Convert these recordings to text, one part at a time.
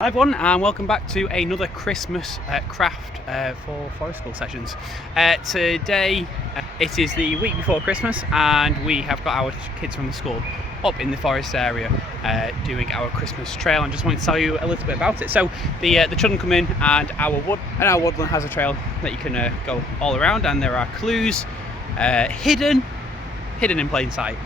Hi everyone, and welcome back to another Christmas craft for forest school sessions. Today it is the week before Christmas and we have got our kids from the school up in the forest area doing our Christmas trail, and just wanted to tell you a little bit about it. So the children come in and our woodland has a trail that you can go all around, and there are clues hidden in plain sight,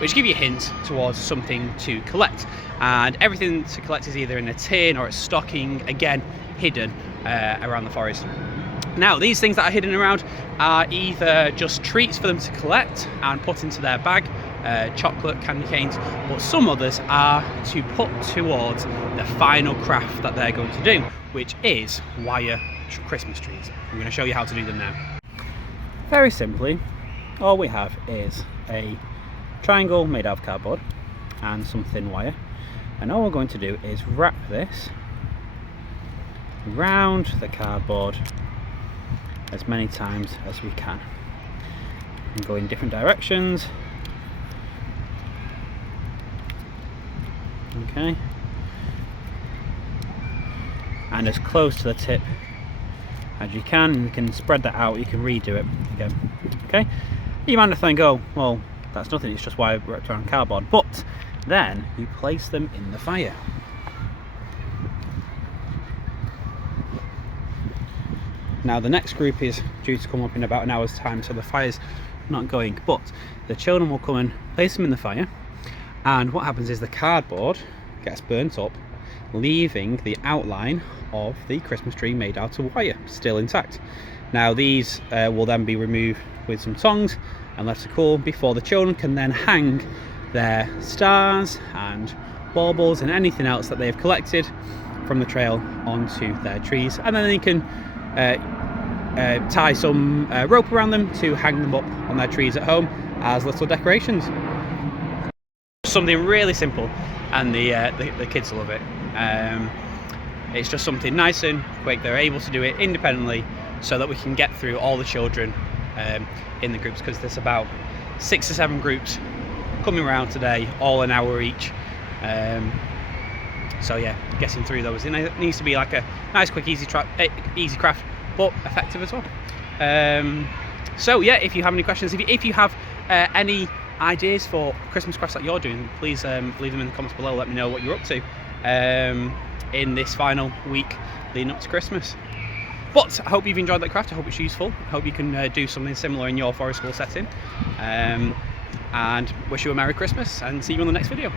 which give you hints towards something to collect. And everything to collect is either in a tin or a stocking, again hidden around the forest. Now these things that are hidden around are either just treats for them to collect and put into their bag, chocolate, candy canes, but some others are to put towards the final craft that they're going to do, which is wire Christmas trees. I'm going to show you how to do them now. Very simply, all we have is a triangle made out of cardboard and some thin wire, and all we're going to do is wrap this round the cardboard as many times as we can and go in different directions. Okay, and as close to the tip as you can. You can spread that out, you can redo it again. Okay, you might think, oh well, that's nothing, it's just wire wrapped around cardboard, but then you place them in the fire. Now the next group is due to come up in about an hour's time, so the fire's not going, but the children will come and place them in the fire, and what happens is the cardboard gets burnt up, leaving the outline of the Christmas tree made out of wire still intact. Now these will then be removed with some tongs and left to cool before the children can then hang their stars and baubles and anything else that they've collected from the trail onto their trees, and then they can tie some rope around them to hang them up on their trees at home as little decorations. Something really simple, and the kids love it. It's just something nice and quick. They're able to do it independently so that we can get through all the children in the groups, because there's about 6 or 7 groups coming around today, all an hour each. So yeah, getting through those, it needs to be like a nice, quick, easy craft, but effective as well. So yeah, if you have any questions, if you have any ideas for Christmas crafts that you're doing, please leave them in the comments below. Let me know what you're up to in this final week leading up to Christmas. But I hope you've enjoyed that craft. I hope it's useful. I hope you can do something similar in your forest school setting, and wish you a Merry Christmas, and see you on the next video.